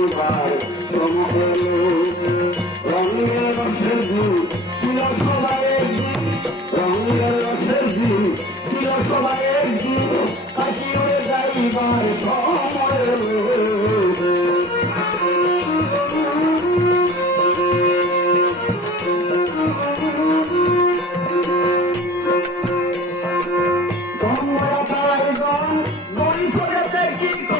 তোমার সমকল রঙের রসের দিন ছিল সবাইয়ের দিন রঙের রসের দিন ছিল সবাইয়ের দিন কাটিয়ে যাইবার সময় Keep on.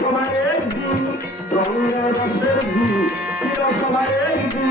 সবাই একদিন রঙের রসের ভিড় চির সবাই একদিন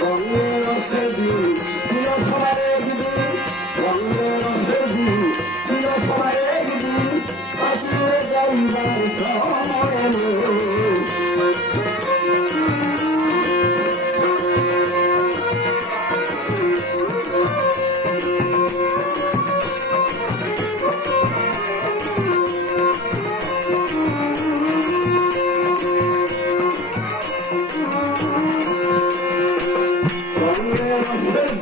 রঙে রঙে দিন